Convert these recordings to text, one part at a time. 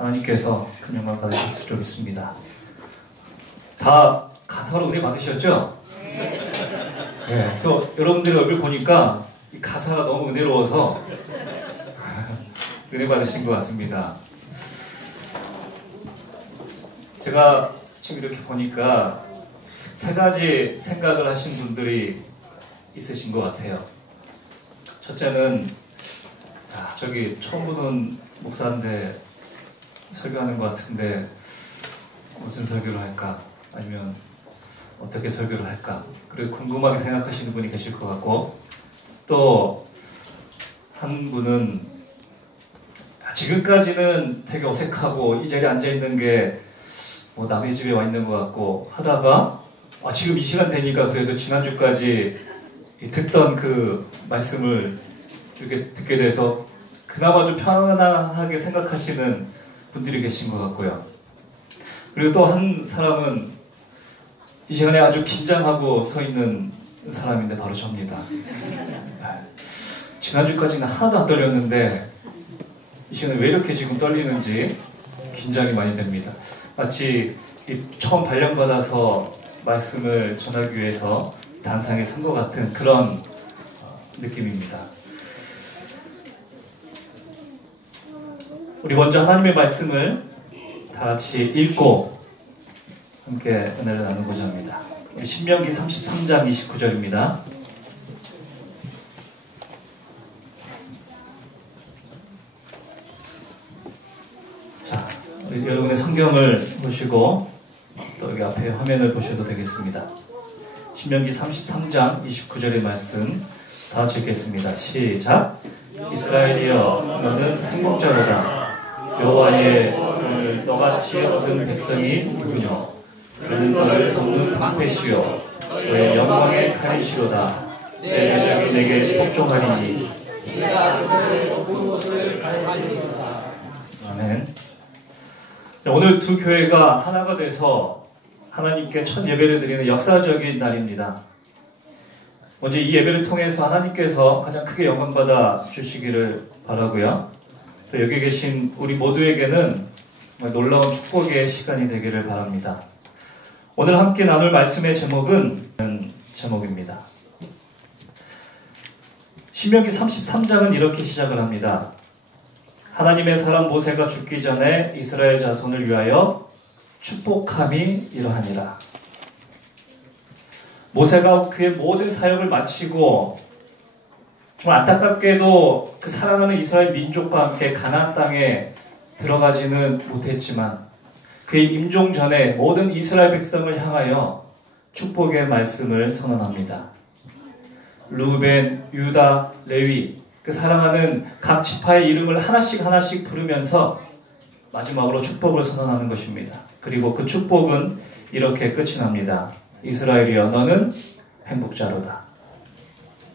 하나님께서 큰 영광 받으셨을 줄 믿습니다. 다 가사로 은혜 받으셨죠? 네. 또 여러분들의 얼굴 보니까 이 가사가 너무 은혜로워서 은혜 받으신 것 같습니다. 제가 지금 이렇게 보니까 세 가지 생각을 하신 분들이 있으신 것 같아요. 첫째는 저기 처음 보는 목사인데 설교하는 것 같은데 무슨 설교를 할까? 아니면 어떻게 설교를 할까? 그리고 궁금하게 생각하시는 분이 계실 것 같고, 또 한 분은 지금까지는 되게 어색하고 이 자리에 앉아있는 게 뭐 남의 집에 와 있는 것 같고 하다가 지금 이 시간 되니까 그래도 지난주까지 듣던 그 말씀을 이렇게 듣게 돼서 그나마 좀 편안하게 생각하시는 분들이 계신 것 같고요. 그리고 또 한 사람은 이 시간에 아주 긴장하고 서 있는 사람인데 바로 저입니다. 지난주까지는 하나도 안 떨렸는데 이 시간에 왜 이렇게 지금 떨리는지 긴장이 많이 됩니다. 마치 처음 발령받아서 말씀을 전하기 위해서 단상에 선 것 같은 그런 느낌입니다. 우리 먼저 하나님의 말씀을 다 같이 읽고 함께 은혜를 나누고자 합니다. 우리 신명기 33장 29절입니다. 자, 우리 여러분의 성경을 보시고 또 여기 앞에 화면을 보셔도 되겠습니다. 신명기 33장 29절의 말씀 다 같이 읽겠습니다. 시작! 이스라엘이여 너는 행복자로다. 여호와의 은혜를 너같이 얻은 백성이 누구뇨? 그는 너를 돕는 방패시요 너의 영광의 칼이시로다. 내 대적이 내게 복종하리니 내가 그들의 높은 곳을 갈망하리로다. 아멘. 오늘 두 교회가 하나가 돼서 하나님께 첫 예배를 드리는 역사적인 날입니다. 먼저 이 예배를 통해서 하나님께서 가장 크게 영광받아 주시기를 바라고요. 또 여기 계신 우리 모두에게는 놀라운 축복의 시간이 되기를 바랍니다. 오늘 함께 나눌 말씀의 제목입니다. 신명기 33장은 이렇게 시작을 합니다. 하나님의 사람 모세가 죽기 전에 이스라엘 자손을 위하여 축복함이 이러하니라. 모세가 그의 모든 사역을 마치고 정말 안타깝게도 그 사랑하는 이스라엘 민족과 함께 가나안 땅에 들어가지는 못했지만 그의 임종 전에 모든 이스라엘 백성을 향하여 축복의 말씀을 선언합니다. 루벤, 유다, 레위 그 사랑하는 각 지파의 이름을 하나씩 부르면서 마지막으로 축복을 선언하는 것입니다. 그리고 그 축복은 이렇게 끝이 납니다. 이스라엘이여 너는 행복자로다.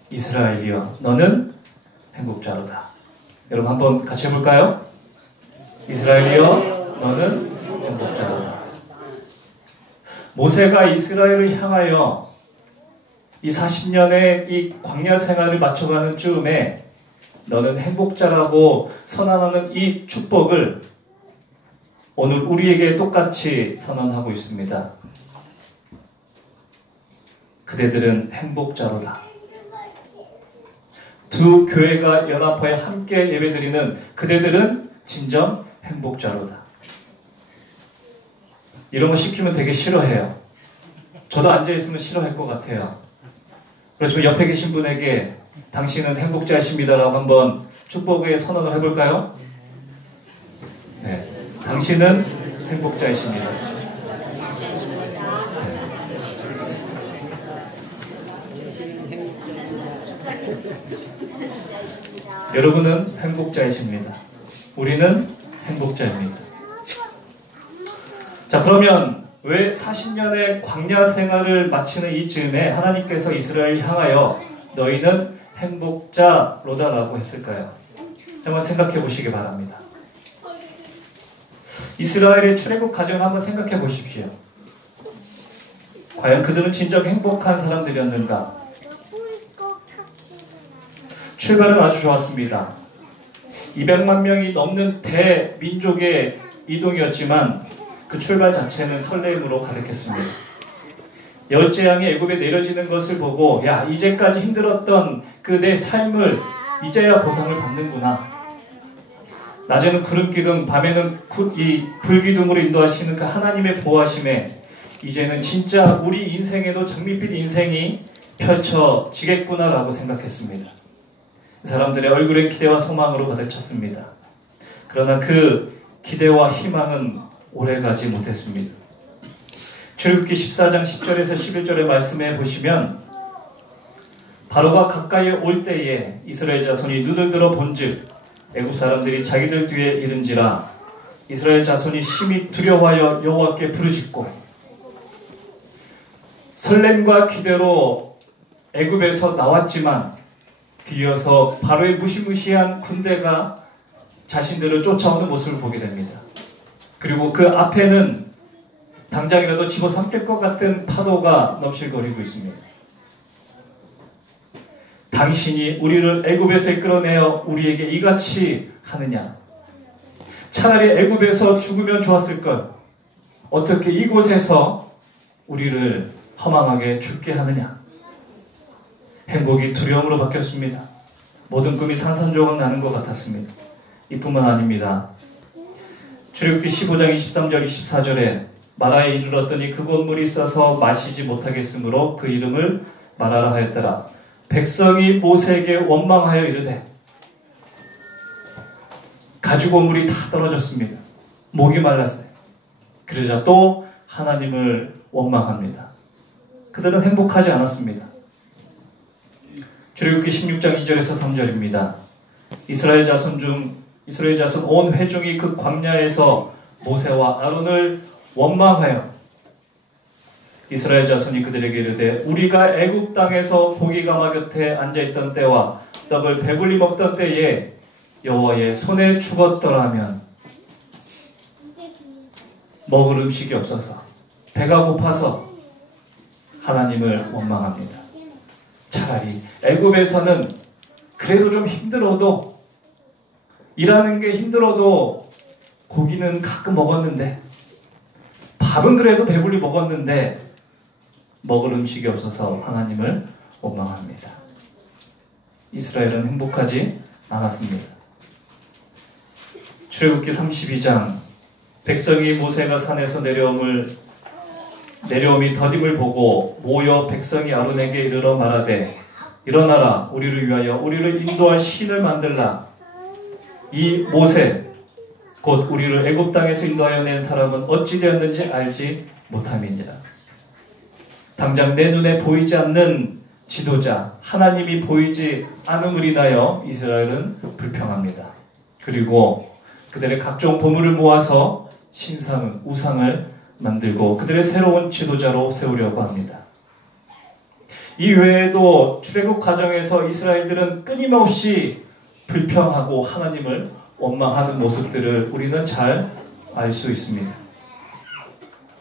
이스라엘이여 너는 행복자로다. 여러분 한번 같이 해볼까요? 이스라엘이여 너는 행복자로다. 모세가 이스라엘을 향하여 이 40년의 이 광야 생활을 마쳐가는 즈음에 너는 행복자라고 선언하는 이 축복을 오늘 우리에게 똑같이 선언하고 있습니다. 그대들은 행복자로다. 두 교회가 연합하여 함께 예배드리는 그대들은 진정 행복자로다. 이런 거 시키면 되게 싫어해요. 저도 앉아있으면 싫어할 것 같아요. 그래서 옆에 계신 분에게 당신은 행복자이십니다라고 한번 축복의 선언을 해볼까요? 네, 당신은 행복자이십니다. 여러분은 행복자이십니다. 우리는 행복자입니다. 자, 그러면 왜 40년의 광야 생활을 마치는 이 즈음에 하나님께서 이스라엘을 향하여 너희는 행복자로다라고 했을까요? 한번 생각해 보시기 바랍니다. 이스라엘의 출애굽 과정을 한번 생각해 보십시오. 과연 그들은 진정 행복한 사람들이었는가? 출발은 아주 좋았습니다. 200만 명이 넘는 대민족의 이동이었지만 그 출발 자체는 설렘으로 가득했습니다. 열째 양이 애굽에 내려지는 것을 보고 야, 이제까지 힘들었던 그 내 삶을 이제야 보상을 받는구나. 낮에는 구름 기둥, 밤에는 이 불기둥으로 인도하시는 그 하나님의 보호하심에 이제는 진짜 우리 인생에도 장밋빛 인생이 펼쳐지겠구나라고 생각했습니다. 사람들의 얼굴에 기대와 소망으로 가득 찼습니다. 그러나 그 기대와 희망은 오래가지 못했습니다. 출애굽기 14장 10절에서 11절의 말씀에 보시면 바로가 가까이 올 때에 이스라엘 자손이 눈을 들어 본즉 애굽 사람들이 자기들 뒤에 이른지라 이스라엘 자손이 심히 두려워하여 여호와께 부르짖고 설렘과 기대로 애굽에서 나왔지만 뒤이어서 바로의 무시무시한 군대가 자신들을 쫓아오는 모습을 보게 됩니다. 그리고 그 앞에는 당장이라도 집어삼킬 것 같은 파도가 넘실거리고 있습니다. 당신이 우리를 애굽에서 이끌어내어 우리에게 이같이 하느냐? 차라리 애굽에서 죽으면 좋았을 걸. 어떻게 이곳에서 우리를 허망하게 죽게 하느냐? 행복이 두려움으로 바뀌었습니다. 모든 꿈이 산산조각 나는 것 같았습니다. 이뿐만 아닙니다. 출애굽기 15장 23절 24절에 마라에 이르렀더니 그곳 물이 있어서 마시지 못하겠으므로 그 이름을 마라라 하였더라. 백성이 모세에게 원망하여 이르되 가지고 온 물이 다 떨어졌습니다. 목이 말랐어요. 그러자 또 하나님을 원망합니다. 그들은 행복하지 않았습니다. 출애굽기 16장 2절에서 3절입니다. 이스라엘 자손 온 회중이 그 광야에서 모세와 아론을 원망하여 이스라엘 자손이 그들에게 이르되 우리가 애굽 땅에서 고기가마 곁에 앉아있던 때와 떡을 배불리 먹던 때에 여호와의 손에 죽었더라면 먹을 음식이 없어서 배가 고파서 하나님을 원망합니다. 차라리 애굽에서는 그래도 좀 힘들어도 일하는 게 힘들어도 고기는 가끔 먹었는데 밥은 그래도 배불리 먹었는데 먹을 음식이 없어서 하나님을 원망합니다. 이스라엘은 행복하지 않았습니다. 출애굽기 32장 백성이 모세가 산에서 내려옴이 더딤을 보고 모여 백성이 아론에게 이르러 말하되 일어나라 우리를 위하여 우리를 인도할 신을 만들라. 이 모세 곧 우리를 애굽 땅에서 인도하여 낸 사람은 어찌 되었는지 알지 못함이니라. 당장 내 눈에 보이지 않는 지도자 하나님이 보이지 않음을 인하여 이스라엘은 불평합니다. 그리고 그들의 각종 보물을 모아서 우상을 만들고 그들의 새로운 지도자로 세우려고 합니다. 이 외에도 출애굽 과정에서 이스라엘들은 끊임없이 불평하고 하나님을 원망하는 모습들을 우리는 잘 알 수 있습니다.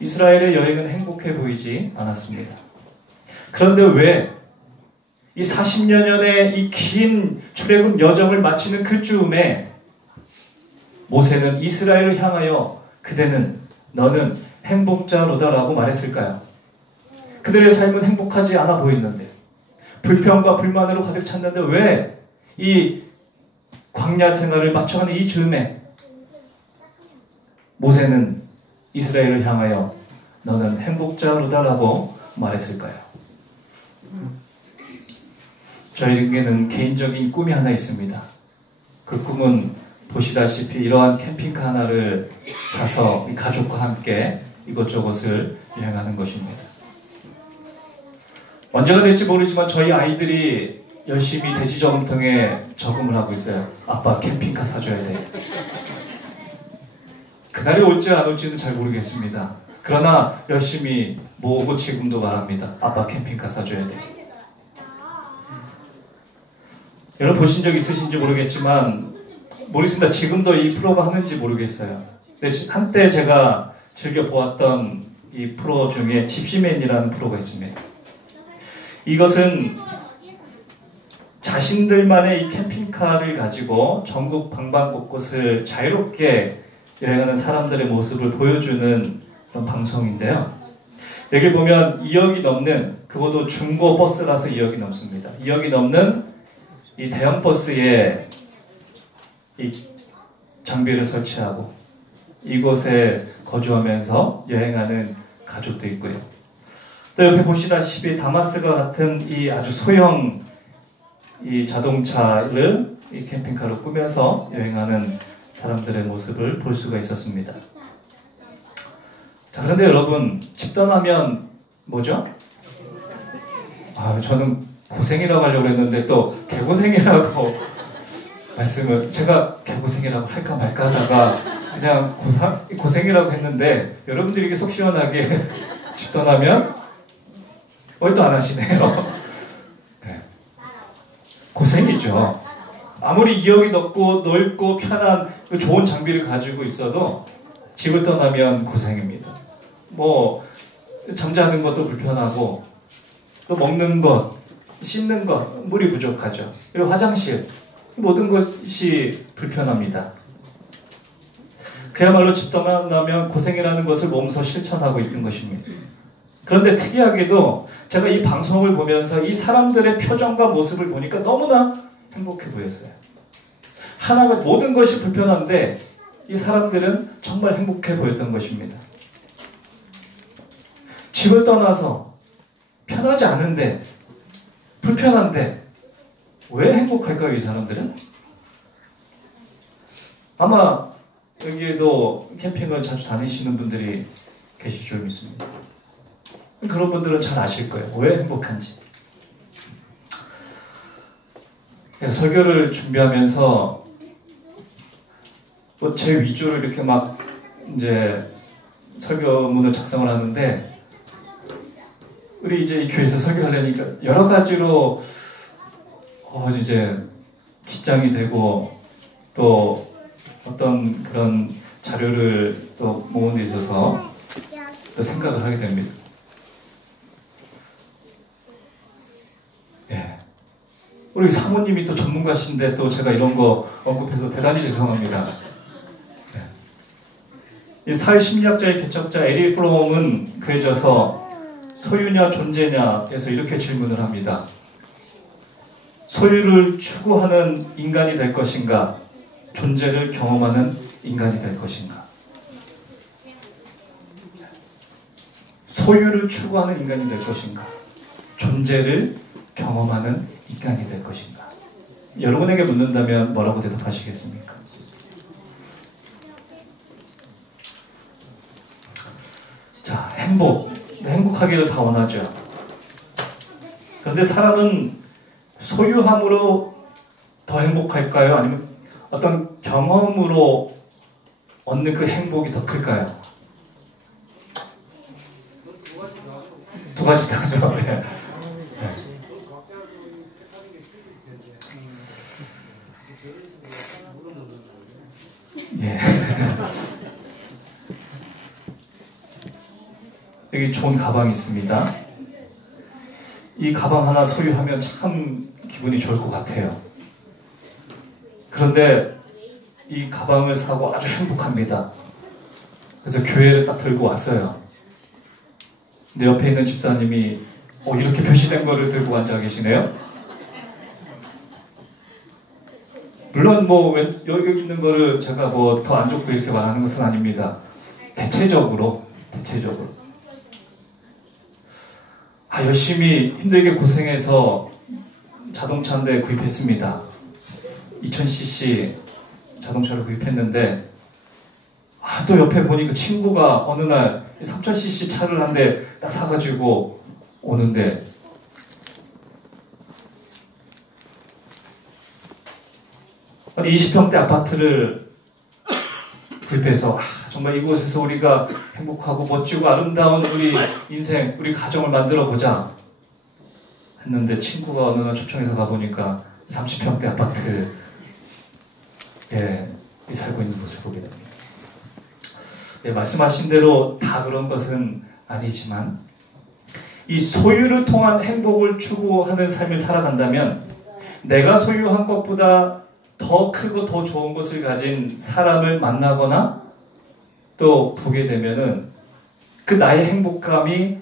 이스라엘의 여행은 행복해 보이지 않았습니다. 그런데 왜 이 40여년의 이 긴 출애굽 여정을 마치는 그 즈음에 모세는 이스라엘을 향하여 너는 행복자로다라고 말했을까요? 그들의 삶은 행복하지 않아 보이는데 불평과 불만으로 가득 찼는데 왜 이 광야 생활을 마쳐가는 이 즈음에 모세는 이스라엘을 향하여 너는 행복자로다라고 말했을까요? 저에게는 개인적인 꿈이 하나 있습니다. 그 꿈은 보시다시피 이러한 캠핑카 하나를 사서 가족과 함께 이곳저곳을 여행하는 것입니다. 언제가 될지 모르지만 저희 아이들이 열심히 대지저금통에 저금을 하고 있어요. 아빠 캠핑카 사줘야 돼. 그날이 올지 안 올지는 잘 모르겠습니다. 그러나 열심히 모으고 지금도 말합니다. 아빠 캠핑카 사줘야 돼. 여러분 보신 적 있으신지 모르겠지만 모르겠습니다. 지금도 이 프로가 하는지 모르겠어요. 근데 한때 제가 즐겨 보았던 이 프로 중에 집시맨이라는 프로가 있습니다. 이것은 자신들만의 이 캠핑카를 가지고 전국 방방곳곳을 자유롭게 여행하는 사람들의 모습을 보여주는 그런 방송인데요. 여기 보면 2억이 넘는, 그것도 중고 버스라서 2억이 넘습니다. 2억이 넘는 이 대형 버스에 이 장비를 설치하고 이곳에 거주하면서 여행하는 가족도 있고요. 또 옆에 보시다시피 다마스과 같은 이 아주 소형 이 자동차를 이 캠핑카로 꾸며서 여행하는 사람들의 모습을 볼 수가 있었습니다. 자, 그런데 여러분, 집 떠나면 뭐죠? 저는 고생이라고 하려고 했는데 또 개고생이라고 말씀을, 제가 개고생이라고 할까 말까 하다가 그냥 고생이라고 했는데, 여러분들이 이게 속 시원하게 집 떠나면 또 안 하시네요. 네. 고생이죠. 아무리 2억이 넓고 편한 좋은 장비를 가지고 있어도 집을 떠나면 고생입니다. 뭐 잠자는 것도 불편하고, 또 먹는 것, 씻는 것, 물이 부족하죠. 그리고 화장실, 모든 것이 불편합니다. 그야말로 집 떠나면 고생이라는 것을 몸소 실천하고 있는 것입니다. 그런데 특이하게도 제가 이 방송을 보면서 이 사람들의 표정과 모습을 보니까 너무나 행복해 보였어요. 하나가 모든 것이 불편한데 이 사람들은 정말 행복해 보였던 것입니다. 집을 떠나서 편하지 않은데, 불편한데 왜 행복할까요, 이 사람들은? 아마 여기에도 캠핑을 자주 다니시는 분들이 계실 줄 믿습니다. 그런 분들은 잘 아실 거예요. 왜 행복한지. 설교를 준비하면서 제 위주로 이렇게 막 이제 설교문을 작성을 하는데, 우리 이제 이 교회에서 설교하려니까 여러 가지로 이제 긴장이 되고, 또 어떤 그런 자료를 또 모은 데 있어서 또 생각을 하게 됩니다. 예. 우리 사모님이 또 전문가신데 또 제가 이런 거 언급해서 대단히 죄송합니다. 예. 이 사회심리학자의 개척자 에리 프롬은 그에 져서 소유냐 존재냐에서 이렇게 질문을 합니다. 소유를 추구하는 인간이 될 것인가? 존재를 경험하는 인간이 될 것인가? 소유를 추구하는 인간이 될 것인가? 존재를 경험하는 인간이 될 것인가? 여러분에게 묻는다면 뭐라고 대답하시겠습니까? 자, 행복하기를 다 원하죠. 그런데 사람은 소유함으로 더 행복할까요? 아니면 어떤 경험으로 얻는 그 행복이 더 클까요? 두 가지 다죠. 네. 예. 여기 좋은 가방이 있습니다. 이 가방 하나 소유하면 참 기분이 좋을 것 같아요. 그런데 이 가방을 사고 아주 행복합니다. 그래서 교회를 딱 들고 왔어요. 근데 옆에 있는 집사님이 이렇게 표시된 거를 들고 앉아 계시네요. 물론 여기 있는 거를 제가 더 안 좋고 이렇게 말하는 것은 아닙니다. 대체적으로 열심히 힘들게 고생해서 자동차 한 대 구입했습니다. 2000cc 자동차를 구입했는데, 또 옆에 보니까 친구가 어느 날 3000cc 차를 한 대 딱 사가지고 오는데, 아니 20평대 아파트를 구입해서 정말 이곳에서 우리가 행복하고 멋지고 아름다운 우리 인생, 우리 가정을 만들어 보자 했는데, 친구가 어느 날 초청해서 가보니까 30평대 아파트에 살고 있는 모습을 보게 됩니다. 말씀하신 대로 다 그런 것은 아니지만, 이 소유를 통한 행복을 추구하는 삶을 살아간다면 내가 소유한 것보다 더 크고 더 좋은 것을 가진 사람을 만나거나 또 보게 되면은 그 나의 행복감이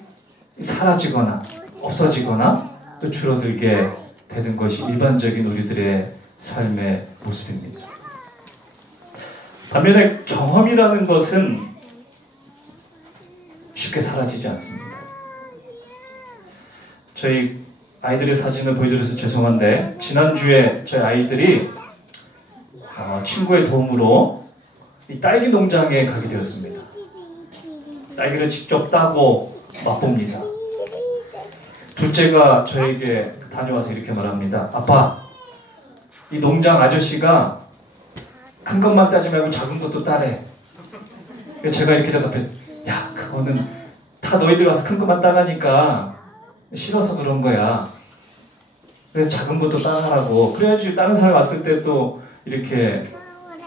사라지거나 없어지거나 또 줄어들게 되는 것이 일반적인 우리들의 삶의 모습입니다. 반면에 경험이라는 것은 쉽게 사라지지 않습니다. 저희 아이들의 사진을 보여드려서 죄송한데 지난주에 저희 아이들이 친구의 도움으로 이 딸기 농장에 가게 되었습니다. 딸기를 직접 따고 맛봅니다. 둘째가 저에게 다녀와서 이렇게 말합니다. 아빠, 이 농장 아저씨가 큰 것만 따지 말고 작은 것도 따래. 제가 이렇게 대답했어요. 야, 그거는 다 너희들 와서 큰 것만 따가니까 싫어서 그런 거야. 그래서 작은 것도 따라라고. 그래야지 다른 사람 왔을 때 또 이렇게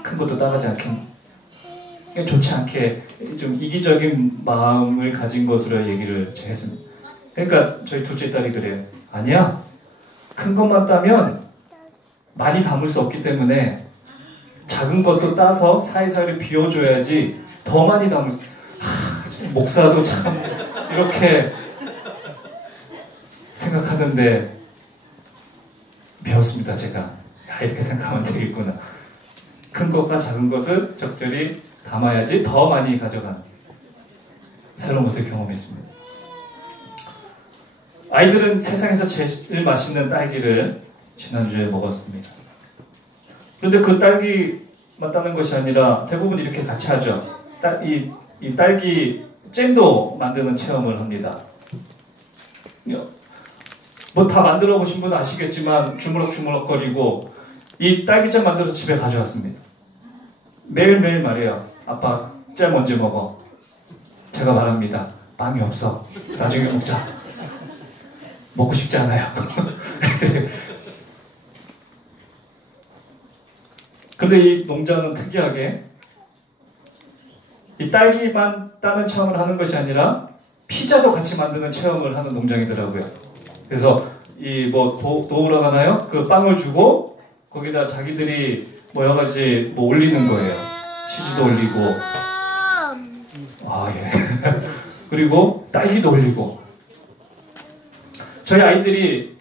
큰 것도 따가지 않게, 좋지 않게 좀 이기적인 마음을 가진 것으로 얘기를 제가 했습니다. 그러니까 저희 둘째 딸이 그래요. 아니야, 큰 것만 따면 많이 담을 수 없기 때문에 작은 것도 따서 사이사이를 비워줘야지 더 많이 담을 수. 목사도 참 이렇게 생각하는데 배웠습니다. 제가 이렇게 생각하면 되겠구나. 큰 것과 작은 것을 적절히 담아야지 더 많이 가져가는 새로운 것을 경험했습니다. 아이들은 세상에서 제일 맛있는 딸기를 지난주에 먹었습니다. 그런데 그 딸기만 따는 것이 아니라 대부분 이렇게 같이 하죠. 이 딸기 잼도 만드는 체험을 합니다. 뭐 다 만들어 보신 분은 아시겠지만 주물럭주물럭거리고 이 딸기잼 만들어서 집에 가져왔습니다. 매일매일 말해요. 아빠 잼 언제 먹어? 제가 말합니다. 빵이 없어. 나중에 먹자. 먹고 싶지 않아요. 근데 이 농장은 특이하게 이 딸기만 따는 체험을 하는 것이 아니라 피자도 같이 만드는 체험을 하는 농장이더라고요. 그래서 이 뭐 도우라고 하나요? 그 빵을 주고 거기다 자기들이 뭐 여러 가지 뭐 올리는 거예요. 치즈도 올리고, 예. 그리고 딸기도 올리고. 저희 아이들이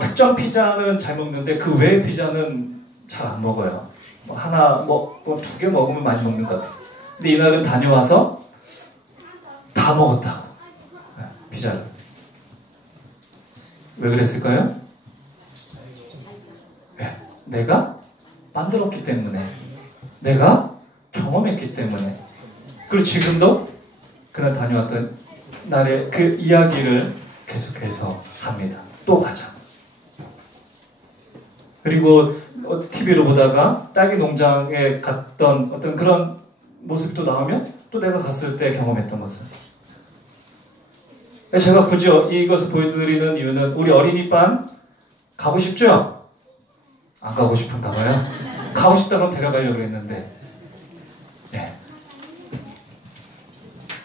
특정 피자는 잘 먹는데 그 외의 피자는 잘 안 먹어요. 뭐 하나, 뭐 두 개 먹으면 많이 먹는 것 같아요. 근데 이날은 다녀와서 다 먹었다고. 피자를. 왜 그랬을까요? 내가 만들었기 때문에, 내가 경험했기 때문에. 그리고 지금도 그날 다녀왔던 날의 그 이야기를 계속해서 합니다. 또 가자. 그리고 TV로 보다가 딸기 농장에 갔던 어떤 그런 모습이 또 나오면 또 내가 갔을 때 경험했던 것을. 제가 굳이 이것을 보여드리는 이유는 우리 어린이반 가고 싶죠? 안 가고 싶은가 봐요. 가고 싶다고 데려가려고 했는데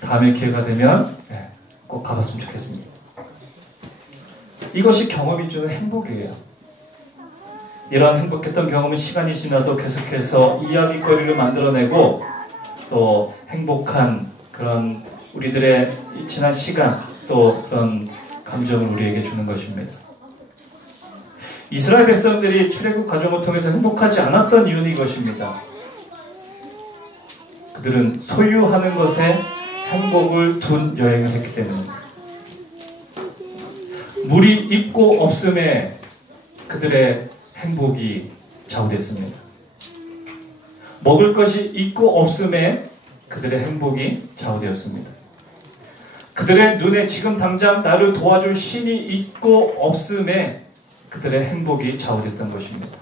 다음에 기회가 되면 꼭 가봤으면 좋겠습니다. 이것이 경험이 주는 행복이에요. 이러한 행복했던 경험은 시간이 지나도 계속해서 이야기거리를 만들어내고 또 행복한 그런 우리들의 지난 시간 또 그런 감정을 우리에게 주는 것입니다. 이스라엘 백성들이 출애굽 과정을 통해서 행복하지 않았던 이유는 이것입니다. 그들은 소유하는 것에 행복을 둔 여행을 했기 때문입니다. 물이 있고 없음에 그들의 행복이 좌우됐습니다. 먹을 것이 있고 없음에 그들의 행복이 좌우되었습니다. 그들의 눈에 지금 당장 나를 도와줄 신이 있고 없음에 그들의 행복이 좌우됐던 것입니다.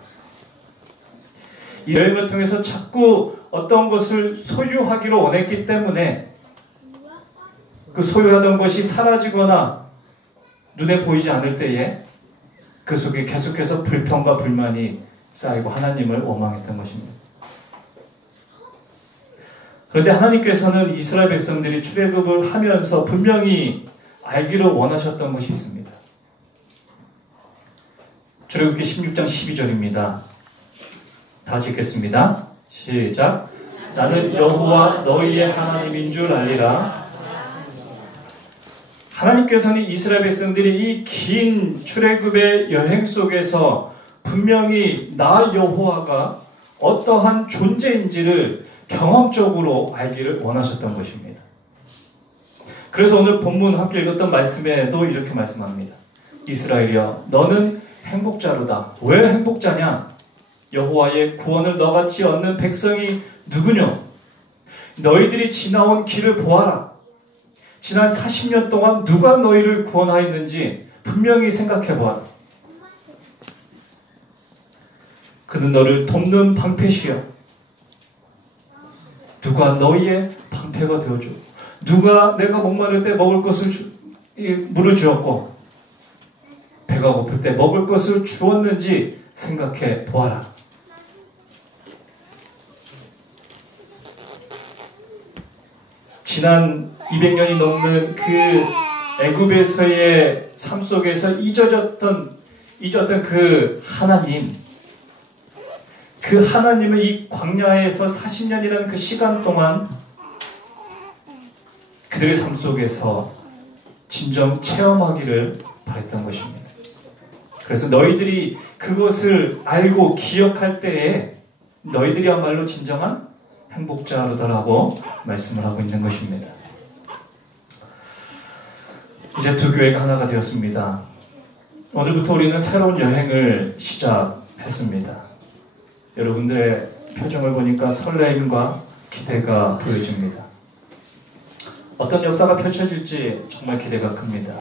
이 여행을 통해서 자꾸 어떤 것을 소유하기로 원했기 때문에 그 소유하던 것이 사라지거나 눈에 보이지 않을 때에 그 속에 계속해서 불평과 불만이 쌓이고 하나님을 원망했던 것입니다. 그런데 하나님께서는 이스라엘 백성들이 출애굽을 하면서 분명히 알기를 원하셨던 것이 있습니다. 출애굽기 16장 12절입니다. 다 읽겠습니다. 시작. 나는 여호와 너희의 하나님인 줄 알리라. 하나님께서는 이스라엘 백성들이 이 긴 출애굽의 여행 속에서 분명히 나 여호와가 어떠한 존재인지를 경험적으로 알기를 원하셨던 것입니다. 그래서 오늘 본문 함께 읽었던 말씀에도 이렇게 말씀합니다. 이스라엘이여 너는 행복자로다. 왜 행복자냐? 여호와의 구원을 너같이 얻는 백성이 누구뇨? 너희들이 지나온 길을 보아라. 지난 40년 동안 누가 너희를 구원하였는지 분명히 생각해 보아라. 그는 너를 돕는 방패시여. 누가 너희의 방패가 되어줘. 누가 내가 목마를 때 먹을 것을 물을 주었고 배가 고플 때 먹을 것을 주었는지 생각해 보아라. 지난 200년이 넘는 그 애굽에서의 삶 속에서 잊어졌던 그 하나님, 그 하나님을 이 광야에서 40년이라는 그 시간 동안 그들의 삶 속에서 진정 체험하기를 바랬던 것입니다. 그래서 너희들이 그것을 알고 기억할 때에 너희들이야말로 진정한 행복자로다라고 말씀을 하고 있는 것입니다. 이제 두 교회가 하나가 되었습니다. 오늘부터 우리는 새로운 여행을 시작했습니다. 여러분들의 표정을 보니까 설렘과 기대가 보여집니다. 어떤 역사가 펼쳐질지 정말 기대가 큽니다.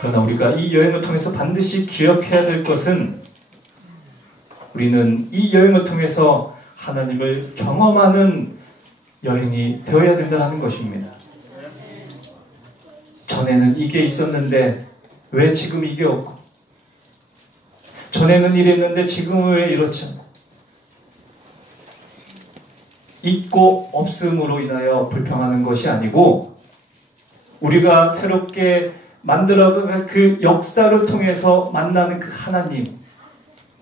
그러나 우리가 이 여행을 통해서 반드시 기억해야 될 것은 우리는 이 여행을 통해서 하나님을 경험하는 여행이 되어야 된다는 것입니다. 전에는 이게 있었는데 왜 지금 이게 없고, 전에는 이랬는데 지금은 왜 이렇지 않고, 있고 없음으로 인하여 불평하는 것이 아니고 우리가 새롭게 만들어갈 그 역사를 통해서 만나는 그 하나님,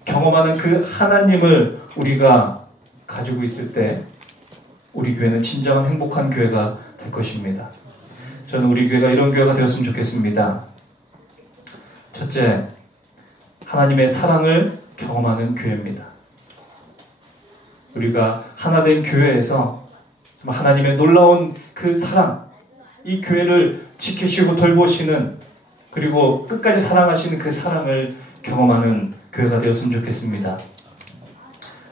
경험하는 그 하나님을 우리가 가지고 있을 때 우리 교회는 진정한 행복한 교회가 될 것입니다. 저는 우리 교회가 이런 교회가 되었으면 좋겠습니다. 첫째, 하나님의 사랑을 경험하는 교회입니다. 우리가 하나된 교회에서 하나님의 놀라운 그 사랑, 이 교회를 지키시고 돌보시는, 그리고 끝까지 사랑하시는 그 사랑을 경험하는 교회가 되었으면 좋겠습니다.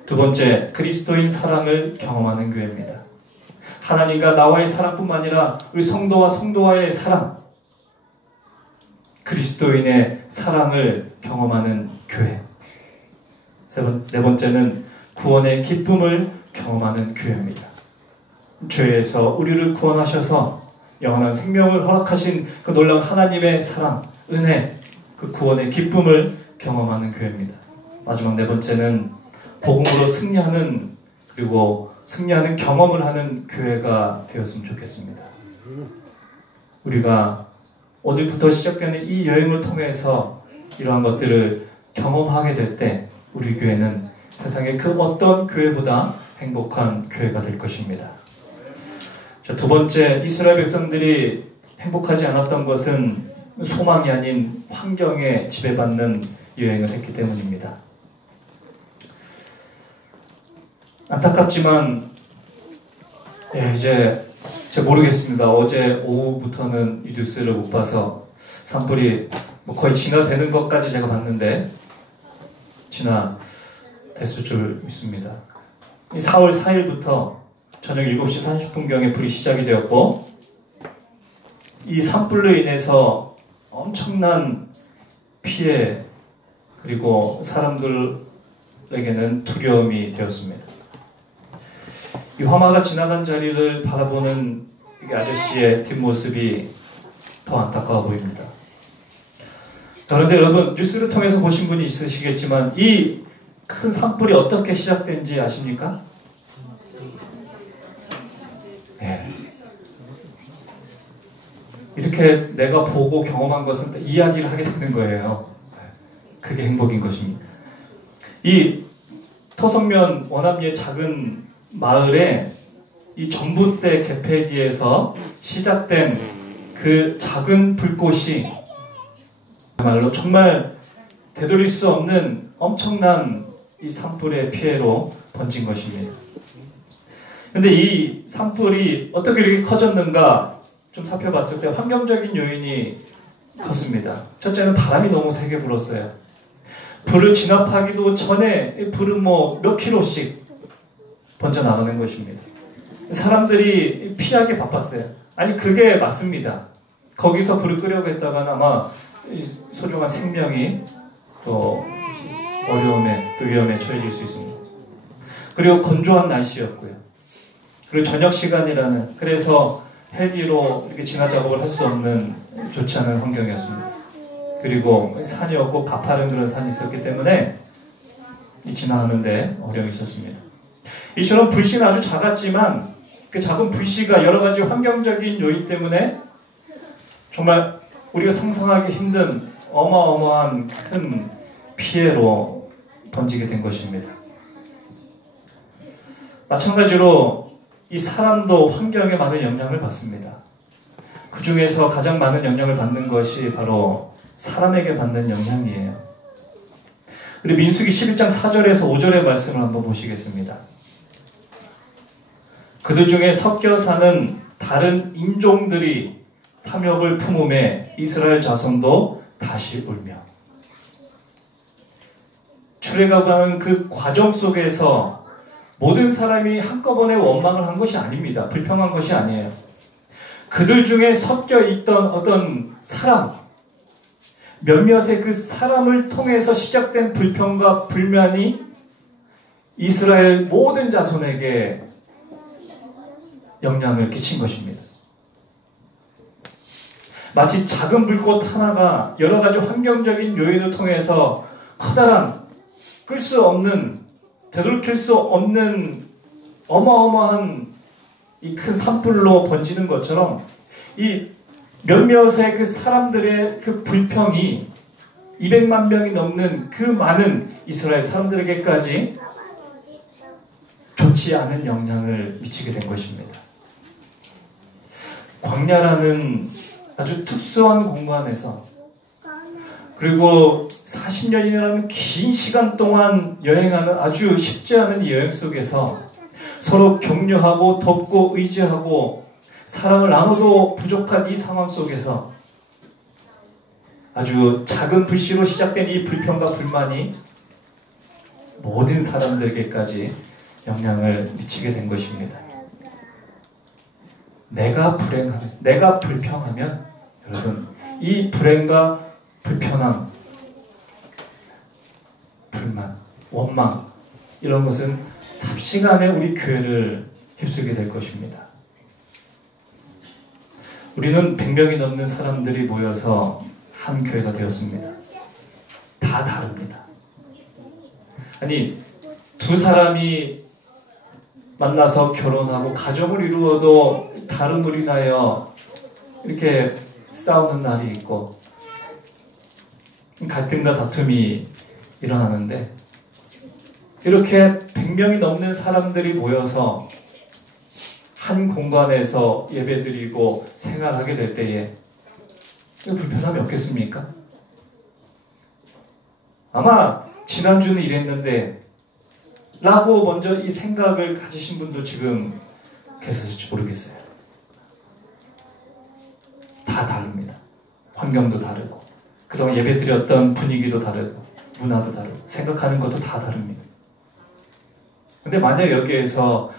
두 번째, 그리스도인 사랑을 경험하는 교회입니다. 하나님과 나와의 사랑뿐만 아니라 우리 성도와 성도와의 사랑, 그리스도인의 사랑을 경험하는 교회. 네 번째는 구원의 기쁨을 경험하는 교회입니다. 죄에서 우리를 구원하셔서 영원한 생명을 허락하신 그 놀라운 하나님의 사랑, 은혜, 그 구원의 기쁨을 경험하는 교회입니다. 마지막 네 번째는 복음으로 승리하는, 그리고 승리하는 경험을 하는 교회가 되었으면 좋겠습니다. 우리가 오늘부터 시작되는 이 여행을 통해서 이러한 것들을 경험하게 될 때 우리 교회는 세상의 그 어떤 교회보다 행복한 교회가 될 것입니다. 자, 두 번째, 이스라엘 백성들이 행복하지 않았던 것은 소망이 아닌 환경에 지배받는 여행을 했기 때문입니다. 안타깝지만 이제 제가 모르겠습니다. 어제 오후부터는 이 뉴스를 못 봐서 산불이 거의 진화되는 것까지 제가 봤는데 진화됐을 줄 믿습니다. 4월 4일부터 저녁 7시 30분경에 불이 시작이 되었고, 이 산불로 인해서 엄청난 피해, 그리고 사람들에게는 두려움이 되었습니다. 이 화마가 지나간 자리를 바라보는 이 아저씨의 뒷모습이 더 안타까워 보입니다. 그런데 여러분, 뉴스를 통해서 보신 분이 있으시겠지만 이 큰 산불이 어떻게 시작된지 아십니까? 네. 이렇게 내가 보고 경험한 것은 이야기를 하게 되는 거예요. 그게 행복인 것입니다. 이 토성면 원암리의 작은 마을에 이 전봇대 개폐기에서 시작된 그 작은 불꽃이 말로 정말 되돌릴 수 없는 엄청난 이 산불의 피해로 번진 것입니다. 그런데 이 산불이 어떻게 이렇게 커졌는가 좀 살펴봤을 때 환경적인 요인이 컸습니다. 첫째는 바람이 너무 세게 불었어요. 불을 진압하기도 전에 불은 몇 킬로씩 번져나가는 것입니다. 사람들이 피하기 바빴어요. 아니 그게 맞습니다. 거기서 불을 끄려고 했다가 아마 소중한 생명이 또 어려움에 또 위험에 처해질 수 있습니다. 그리고 건조한 날씨였고요. 그리고 저녁 시간이라는 그래서 헬기로 이렇게 진화 작업을 할 수 없는 좋지 않은 환경이었습니다. 그리고 산이었고 가파른 그런 산이 있었기 때문에 이 진화하는데 어려움이 있었습니다. 이처럼 불씨는 아주 작았지만 그 작은 불씨가 여러 가지 환경적인 요인 때문에 정말 우리가 상상하기 힘든 어마어마한 큰 피해로 번지게 된 것입니다. 마찬가지로 이 사람도 환경에 많은 영향을 받습니다. 그 중에서 가장 많은 영향을 받는 것이 바로 사람에게 받는 영향이에요. 우리 민수기 11장 4절에서 5절의 말씀을 한번 보시겠습니다. 그들 중에 섞여 사는 다른 인종들이 탐욕을 품음에 이스라엘 자손도 다시 울며. 출애굽하는 그 과정 속에서 모든 사람이 한꺼번에 원망을 한 것이 아닙니다. 불평한 것이 아니에요. 그들 중에 섞여 있던 어떤 사람, 몇몇의 그 사람을 통해서 시작된 불평과 불만이 이스라엘 모든 자손에게 영향을 끼친 것입니다. 마치 작은 불꽃 하나가 여러 가지 환경적인 요인을 통해서 커다란 끌 수 없는 되돌릴 수 없는 어마어마한 이 큰 산불로 번지는 것처럼 이 몇몇의 그 사람들의 그 불평이 200만 명이 넘는 그 많은 이스라엘 사람들에게까지 좋지 않은 영향을 미치게 된 것입니다. 광야라는 아주 특수한 공간에서 그리고 40년이라는 긴 시간 동안 여행하는 아주 쉽지 않은 이 여행 속에서 서로 격려하고 돕고 의지하고 사랑을 나눠도 부족한 이 상황 속에서 아주 작은 불씨로 시작된 이 불평과 불만이 모든 사람들에게까지 영향을 미치게 된 것입니다. 내가 불행하면, 내가 불평하면 여러분 이 불행과 불편함, 불만, 원망 이런 것은 삽시간에 우리 교회를 휩쓰게 될 것입니다. 우리는 100명이 넘는 사람들이 모여서 한 교회가 되었습니다. 다 다릅니다. 아니 두 사람이 만나서 결혼하고 가정을 이루어도 다름을 인하여 이렇게 싸우는 날이 있고 갈등과 다툼이 일어나는데 이렇게 100명이 넘는 사람들이 모여서 한 공간에서 예배드리고 생활하게 될 때에 불편함이 없겠습니까? 아마 지난주는 이랬는데 라고 먼저 이 생각을 가지신 분도 지금 계실지 모르겠어요. 다 다릅니다. 환경도 다르고 그동안 예배드렸던 분위기도 다르고 문화도 다르고 생각하는 것도 다 다릅니다. 근데 만약 여기에서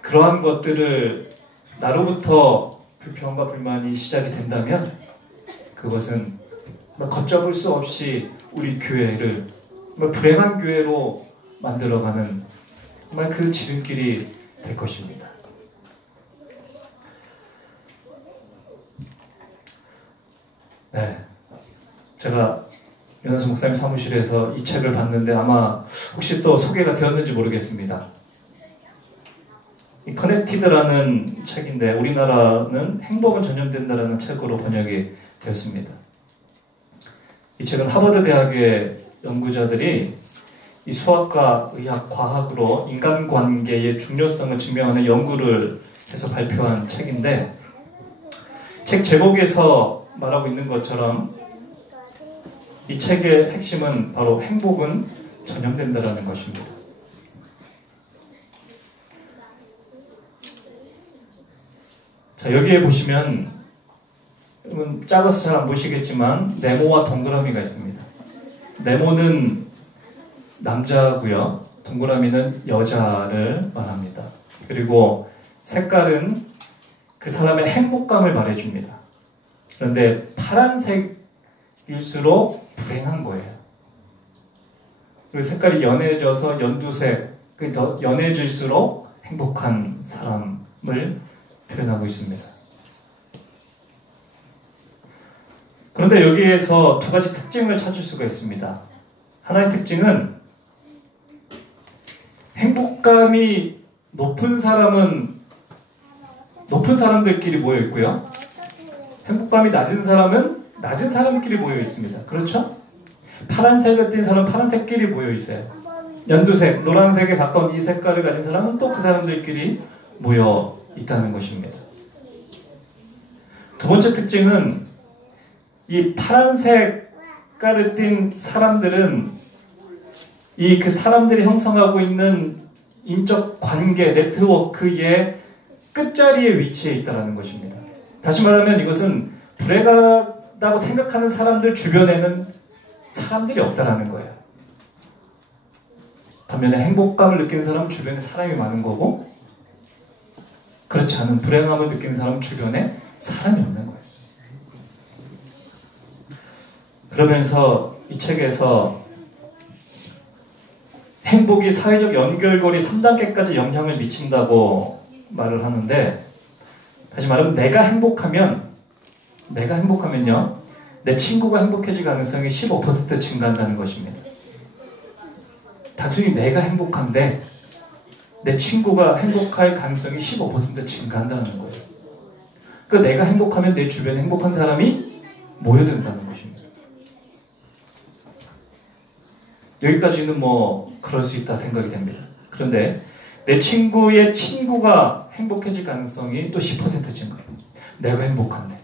그러한 것들을 나로부터 불평과 불만이 시작이 된다면 그것은 걷잡을 수 없이 우리 교회를 불행한 교회로 만들어가는 정말 그 지름길이 될 것입니다. 네, 제가 연수 목사님 사무실에서 이 책을 봤는데 아마 혹시 또 소개가 되었는지 모르겠습니다. 이 커넥티드라는 책인데 우리나라는 행복은 전염된다라는 책으로 번역이 되었습니다. 이 책은 하버드 대학의 연구자들이 이 수학과 의학, 과학으로 인간관계의 중요성을 증명하는 연구를 해서 발표한 책인데, 책 제목에서 말하고 있는 것처럼 이 책의 핵심은 바로 행복은 전염된다라는 것입니다. 자, 여기에 보시면 작아서 잘 안 보시겠지만 네모와 동그라미가 있습니다. 네모는 남자고요, 동그라미는 여자를 말합니다. 그리고 색깔은 그 사람의 행복감을 말해줍니다. 그런데 파란색일수록 불행한 거예요. 그리고 색깔이 연해져서 연두색, 더 연해질수록 행복한 사람을 표현하고 있습니다. 그런데 여기에서 두 가지 특징을 찾을 수가 있습니다. 하나의 특징은 행복감이 높은 사람은 높은 사람들끼리 모여 있고요, 행복감이 낮은 사람은 낮은 사람끼리 모여 있습니다. 그렇죠? 파란색을 띤 사람은 파란색끼리 모여 있어요. 연두색, 노란색에 가까운 이 색깔을 가진 사람은 또 그 사람들끼리 모여 있다는 것입니다. 두 번째 특징은 이 파란색 색깔을 띤 사람들은 그 사람들이 형성하고 있는 인적 관계, 네트워크의 끝자리에 위치해 있다는 것입니다. 다시 말하면 이것은 불행하다고 생각하는 사람들 주변에는 사람들이 없다라는 거예요. 반면에 행복감을 느끼는 사람은 주변에 사람이 많은 거고, 그렇지 않은 불행함을 느끼는 사람은 주변에 사람이 없는 거예요. 그러면서 이 책에서 행복이 사회적 연결고리 3단계까지 영향을 미친다고 말을 하는데, 다시 말하면 내가 행복하면요, 내 친구가 행복해질 가능성이 15% 증가한다는 것입니다. 단순히 내가 행복한데 내 친구가 행복할 가능성이 15% 증가한다는 거예요. 그러니까 내가 행복하면 내 주변에 행복한 사람이 모여든다는 것입니다. 여기까지는 뭐 그럴 수 있다 생각이 됩니다. 그런데 내 친구의 친구가 행복해질 가능성이 또 10% 증가해요. 내가 행복한데.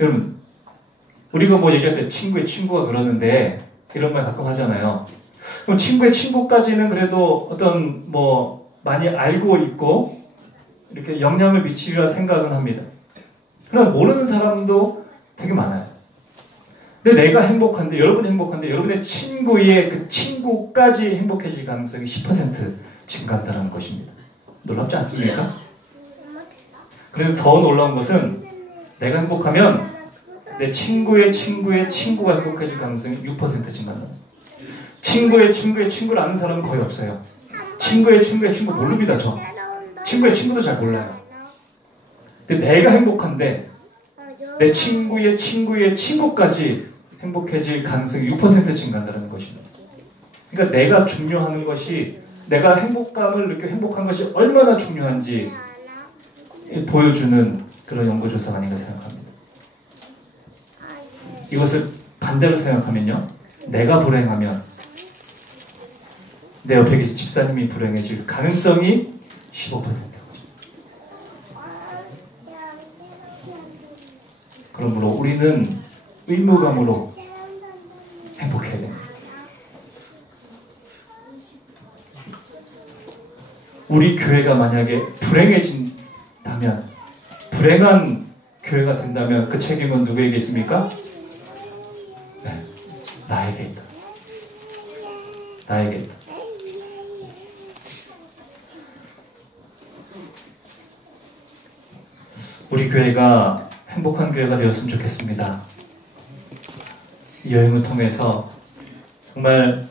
여러분, 우리가 뭐 얘기할 때 친구의 친구가 그러는데 이런 말 가끔 하잖아요. 그럼 친구의 친구까지는 그래도 어떤 뭐 많이 알고 있고 이렇게 영향을 미치리라 생각은 합니다. 그러나 모르는 사람도 되게 많아요. 근데 내가 행복한데, 여러분이 행복한데 여러분의 친구의 그 친구까지 행복해질 가능성이 10% 증가한다는 것입니다. 놀랍지 않습니까? 그래도 더 놀라운 것은 내가 행복하면 내 친구의 친구의 친구가 행복해질 가능성이 6% 증가한다. 친구의 친구의 친구를 아는 사람은 거의 없어요. 친구의 친구의 친구 모릅니다, 저. 친구의 친구도 잘 몰라요. 근데 내가 행복한데 내 친구의 친구의 친구까지 행복해질 가능성이 6% 증가한다는 것입니다. 그러니까 내가 중요한 것이, 내가 행복감을 느끼고 행복한 것이 얼마나 중요한지 보여주는 그런 연구조사가 아닌가 생각합니다. 이것을 반대로 생각하면요, 내가 불행하면 내 옆에 계신 집사님이 불행해질 가능성이 15%. 그러므로 우리는 의무감으로 행복해야 됩니다. 우리 교회가 만약에 불행해진다면, 불행한 교회가 된다면 그 책임은 누구에게 있습니까? 네, 나에게 있다. 나에게 있다. 우리 교회가 행복한 교회가 되었으면 좋겠습니다. 이 여행을 통해서 정말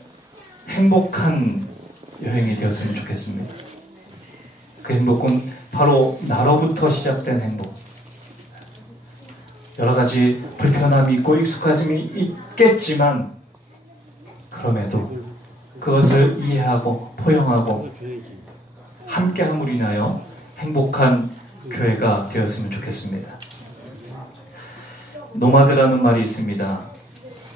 행복한 여행이 되었으면 좋겠습니다. 그 행복은 바로 나로부터 시작된 행복. 여러 가지 불편함이 있고 익숙함이 있겠지만 그럼에도 그것을 이해하고 포용하고 함께함으로 인하여 행복한 교회가 되었으면 좋겠습니다. 노마드라는 말이 있습니다.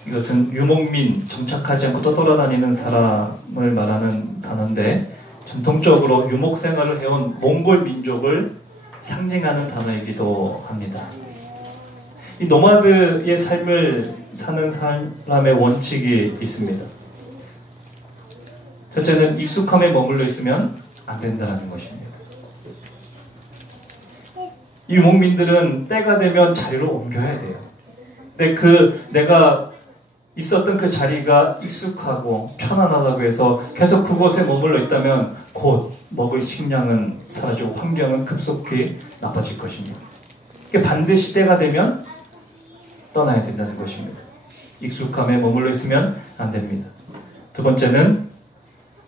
이것은 유목민, 정착하지 않고 떠돌아다니는 사람을 말하는 단어인데 전통적으로 유목 생활을 해온 몽골 민족을 상징하는 단어이기도 합니다. 이 노마드의 삶을 사는 사람의 원칙이 있습니다. 첫째는 익숙함에 머물러 있으면 안 된다는 것입니다. 이 유목민들은 때가 되면 자리로 옮겨야 돼요. 근데 내가 있었던 그 자리가 익숙하고 편안하다고 해서 계속 그곳에 머물러 있다면 곧 먹을 식량은 사라지고 환경은 급속히 나빠질 것입니다. 반드시 때가 되면 떠나야 된다는 것입니다. 익숙함에 머물러 있으면 안 됩니다. 두 번째는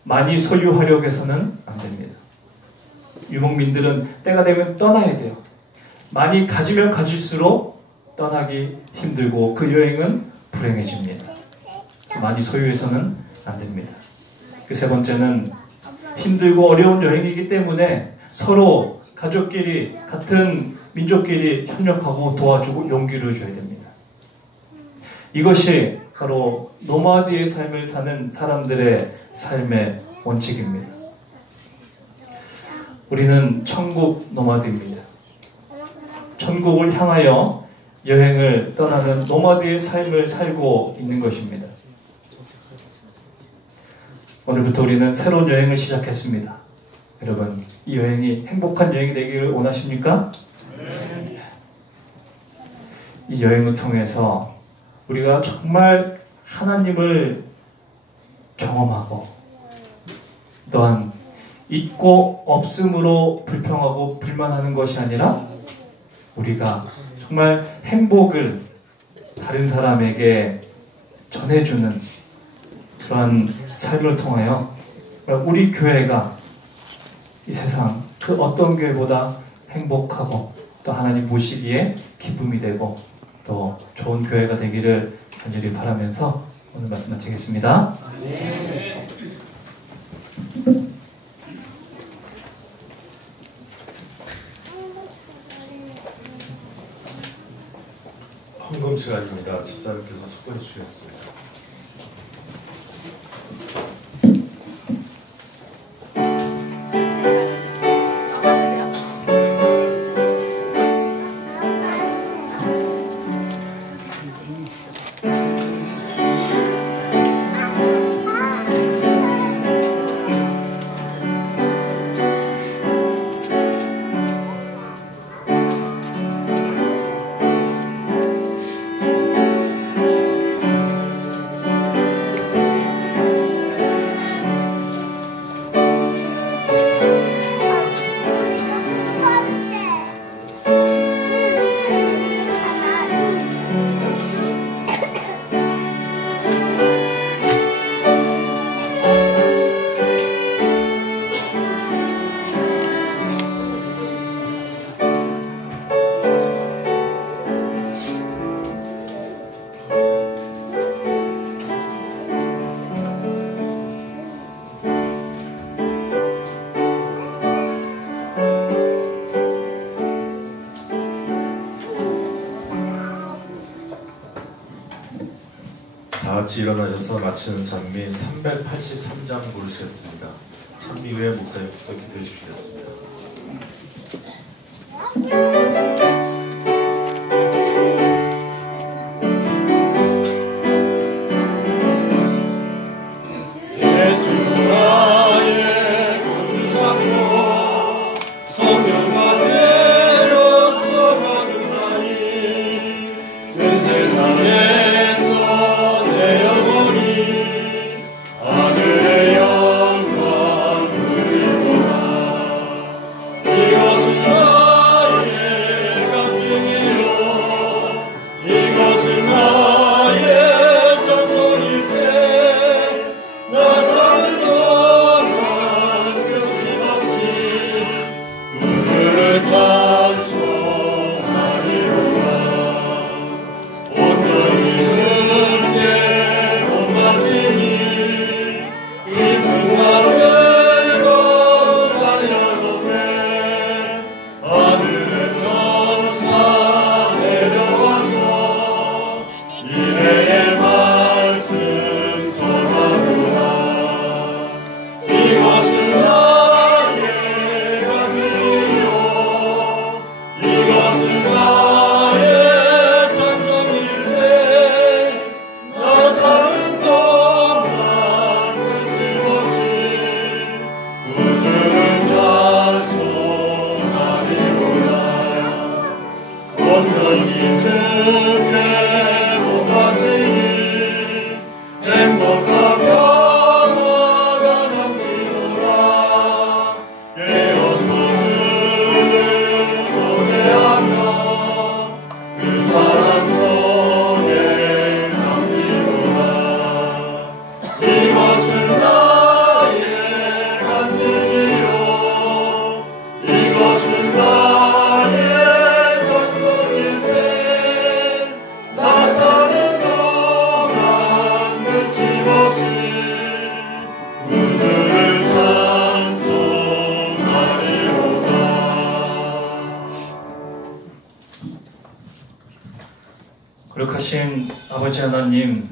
많이 소유하려고 해서는 안 됩니다. 유목민들은 때가 되면 떠나야 돼요. 많이 가지면 가질수록 떠나기 힘들고 그 여행은 불행해집니다. 많이 소유해서는 안 됩니다. 그 세 번째는 힘들고 어려운 여행이기 때문에 서로 가족끼리 같은 민족끼리 협력하고 도와주고 용기를 줘야 됩니다. 이것이 바로 노마드의 삶을 사는 사람들의 삶의 원칙입니다. 우리는 천국 노마드입니다. 천국을 향하여 여행을 떠나는 노마드의 삶을 살고 있는 것입니다. 오늘부터 우리는 새로운 여행을 시작했습니다. 여러분, 이 여행이 행복한 여행이 되기를 원하십니까? 네. 이 여행을 통해서 우리가 정말 하나님을 경험하고 또한 있고 없음으로 불평하고 불만하는 것이 아니라 우리가 정말 행복을 다른 사람에게 전해주는 그런 삶을 통하여 우리 교회가 이 세상 그 어떤 교회보다 행복하고 또 하나님 보시기에 기쁨이 되고 또 좋은 교회가 되기를 간절히 바라면서 오늘 말씀 마치겠습니다. 네. 헌금 시간입니다. 집사님께서 수고해 주시겠습니다. 다같이 일어나셔서 마치는 찬미 383장 부르시겠습니다. 찬미 후에 목사님께서 기도해 주시겠습니다. 거룩하신 아버지 하나님,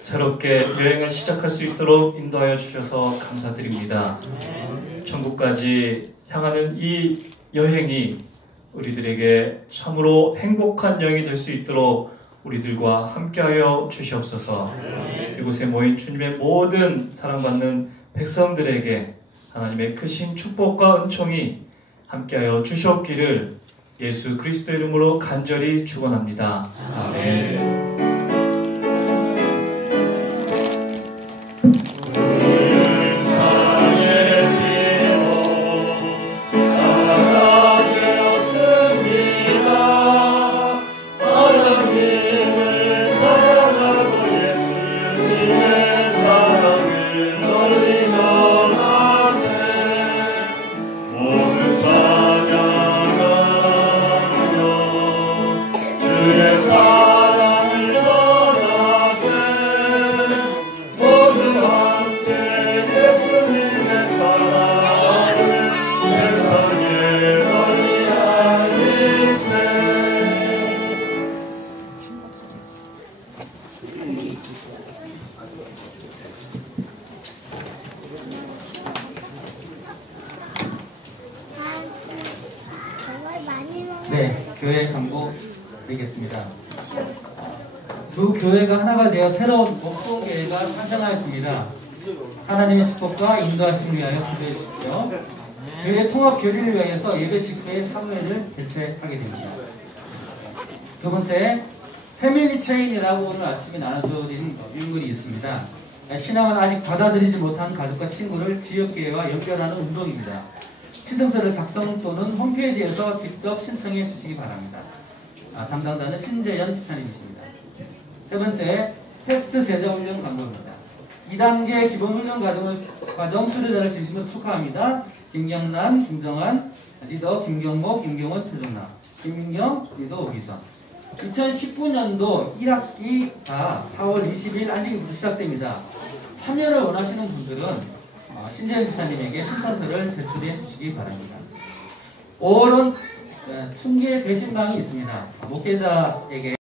새롭게 여행을 시작할 수 있도록 인도하여 주셔서 감사드립니다. 천국까지 향하는 이 여행이 우리들에게 참으로 행복한 여행이 될 수 있도록 우리들과 함께하여 주시옵소서. 이곳에 모인 주님의 모든 사랑받는 백성들에게 하나님의 크신 축복과 은총이 함께하여 주시옵기를 예수 그리스도 이름으로 간절히 축원합니다. 아멘. 네, 교회 광고 드리겠습니다. 두 교회가 하나가 되어 새로운 목동교회가 탄생하였습니다. 하나님의 축복과 인도하심을 위하여 기도해 주십시오. 교회 통합 교리를 위하여서 예배 직후에 사무회를 개최하게 됩니다. 두 번째, 패밀리 체인이라고 오늘 아침에 나눠드린 일문이 있습니다. 신앙을 아직 받아들이지 못한 가족과 친구를 지역교회와 연결하는 운동입니다. 신청서를 작성 또는 홈페이지에서 직접 신청해 주시기 바랍니다. 담당자는 신재현 집사님이십니다. 세 번째, 패스트 제자훈련 광고입니다. 2단계 기본훈련 과정 수료자를 진심으로 축하합니다. 김경란, 김정환, 리더 김경목, 김경원, 표정남, 김민경, 리더 오기전. 2019년도 1학기가 4월 20일 안식일부터 시작됩니다. 참여를 원하시는 분들은 신재현 집사님에게 신청서를 제출해 주시기 바랍니다. 5월은 충계 배신방이 있습니다. 목회자에게